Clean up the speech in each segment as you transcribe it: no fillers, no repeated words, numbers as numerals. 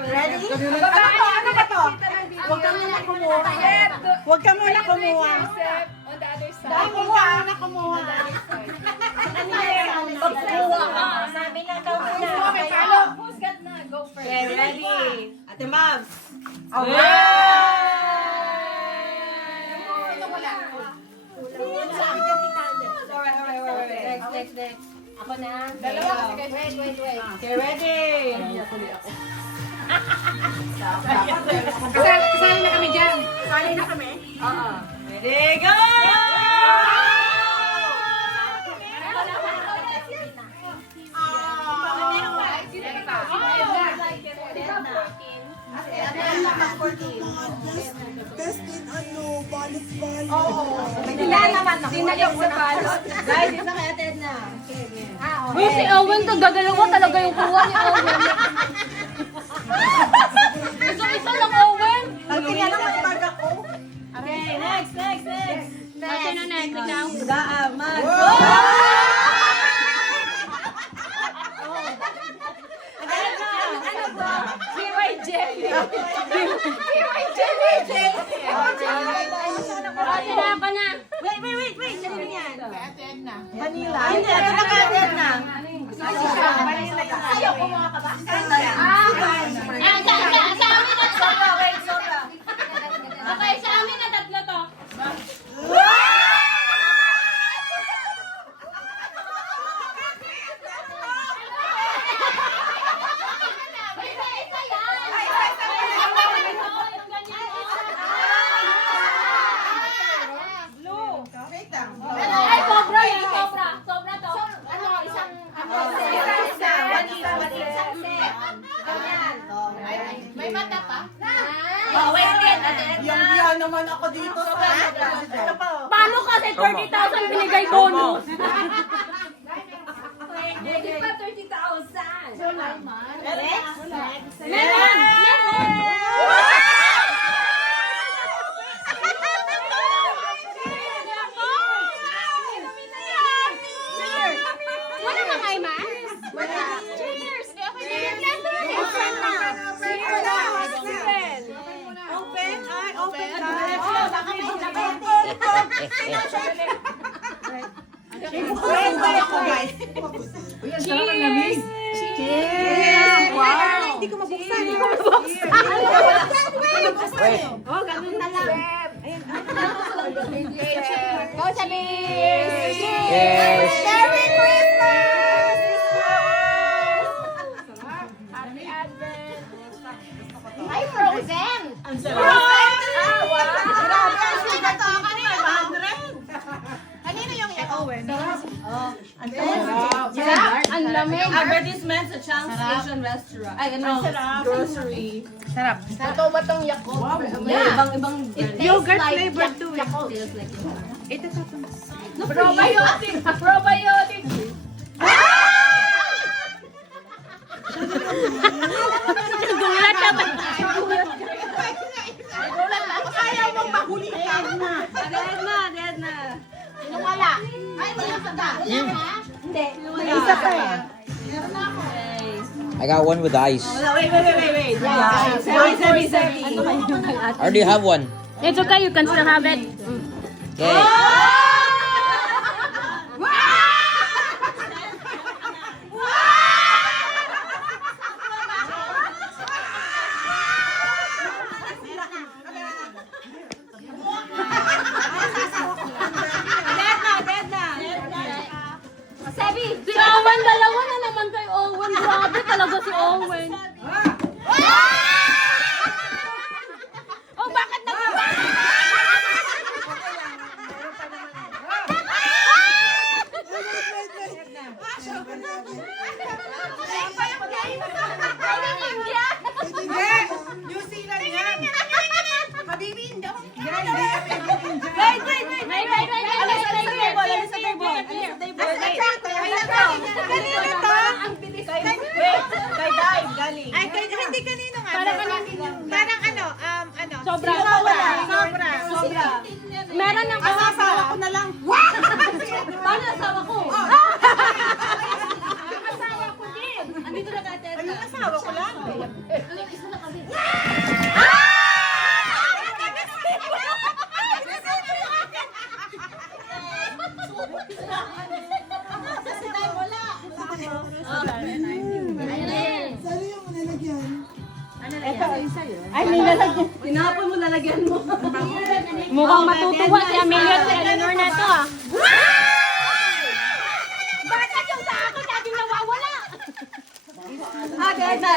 Ready? Ano ba to? Huwag ka muna kumuha. Huwag ka muna kumuha. On the other side. Dahil huwag ka muna kumuha. Pagkuha ka. Sabi na daw na. Who's gonna go first? Okay, ready? Ate Mabs. Next. Ako na. Dalawa kasi kayo. Wait. Okay, ready? Kasali na kami dyan. Sali na kami? Oo. Ready, go! Best in ano, balot-balot. Tingnan naman ako. Tinayog sa balot. Guys, dito kaya Ted na. Uy, si Owen to. Dadalawa talaga yung kuha ni Owen. Isa lang, Owen. Tingnan naman yung bag ako. Okay, next. Sino next? Ikaw? Daaman. PY Jelly. PY Jelly. Sino ako na? Wait. Ano yan? Vanilla. Hindi, ito na kaya Ted na. Ayaw, kumuha ka ba? Sa amin na. Sobra. Okay, sa amin na tatlo to. Ay, sobra yan. Sobra to. May mata pa? Yang naman ako dito sa... Ito pa. Paano kasi 30,000 binigay bonus? Hindi pa 30,000. So, Meron! Wala bang Ayman? Cheers! Open. Wait ako, guys. Cheers! Wow. Hindi ko mabuksan. Wait. Oh, ganun na lang. Go, Sabi! Yes. Merry Christmas! Happy Advent. Ay, frozen! Ang sarap. Wow. Grabe, ang sikat to. Kanina, 100. Kanino yung Owen? Ang lamig! Advertisement sa Chang's Asian Restaurant. Ay, ano? Grocery. Totoo ba tong Yakult? Ibang Yogurt flavored too. Probiotic. Probiotic. Gulat ka ba? Ayaw mong mahulikan na. Dead na. Sino wala? Ay, wala ka ba? Hindi. Isa pa eh. I got one with ice. Wait. Seven. I already have one. It's okay, you can still have it. Okay. Dead na. Sabi, si Owen, dalawa na naman kay Owen. Grabe talaga si Owen. Oh, bakit nagawa? New Zealand yan. Habibi, hindi ako. Wait. Alis sa table. Ang bilis. Kay Dai, galing. Ay, hindi kanino nga. Parang ano. Sobra. Sobra. Meron ng Asawa ko na lang. Paano asawa ko? Ay, yung asawa ko lang. Ay, nilalagyan. Tinapon mo, lalagyan mo. Mukhang matutuwa si Amelia at si Eleanor na to ah. Bakit yung sa akin laging nawawala? Agad na.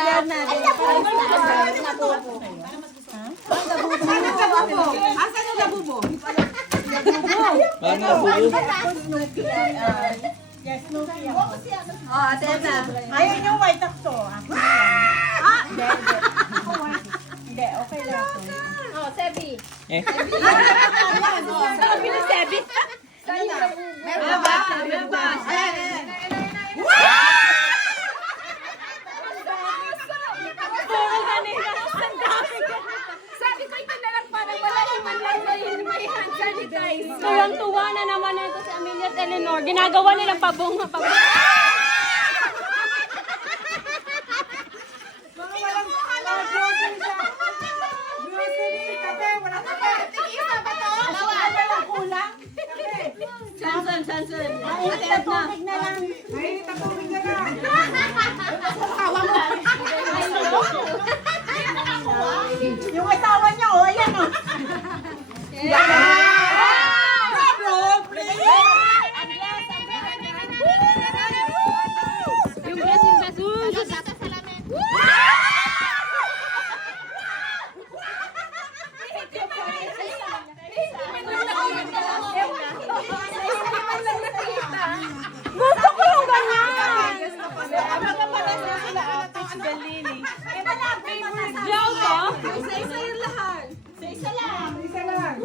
Asan yung labubo? Malam na po. Yes, Snoopy ako. Oh, ate na. Ayun yung white takto. Hindi, okay lang ako. Oh, Sebi. Eh. Sabi ni Sebi. Meron ba? Meron ba? Sabi ko ito na lang para wala naman lang na yun may hand sanitizer. Tuwang-tuwa na naman ito si Amelia at Eleanor. Ginagawa nilang pabunga. Chanson. Mainit na tubig na lang. Mainit na tubig na lang. Asawa mo. Yung asawa niya, oh, ayan, oh. Yung blessing sa susunod. Gusto ko yung ganyan. Joke ko? Isa-isa yung lahat. Isa lang. Isa lang.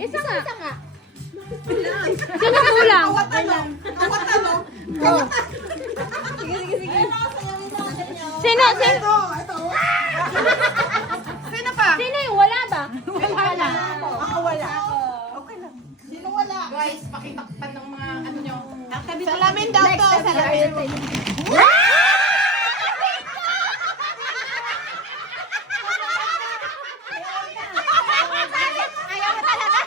Isa nga. Sino kulang? Sino? Sino pa? Sino yung wala ba? Wala. Ako wala. Okay lang. Guys, pakitakpan ng mga ano nyo. Salamin daw to. Salamin. Ayaw mo talaga. Ayaw mo talaga.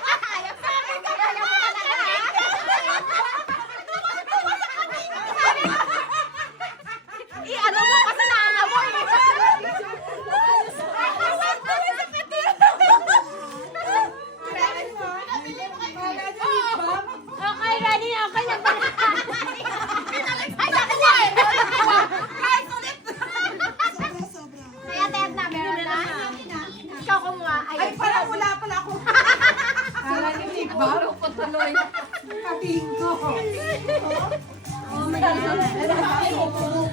I-ano mo kasi naaamoy. Okay, ready na. Okay na ba? Ay, nakuha. Kahit ulit. Kaya Ted na, meron na. Ikaw kumuha. Ay, parang wala pala ako. Baro ko tuloy. Kabingo.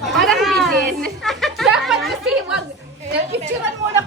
Parang bitin. Dapat kasi wag. Picturean muna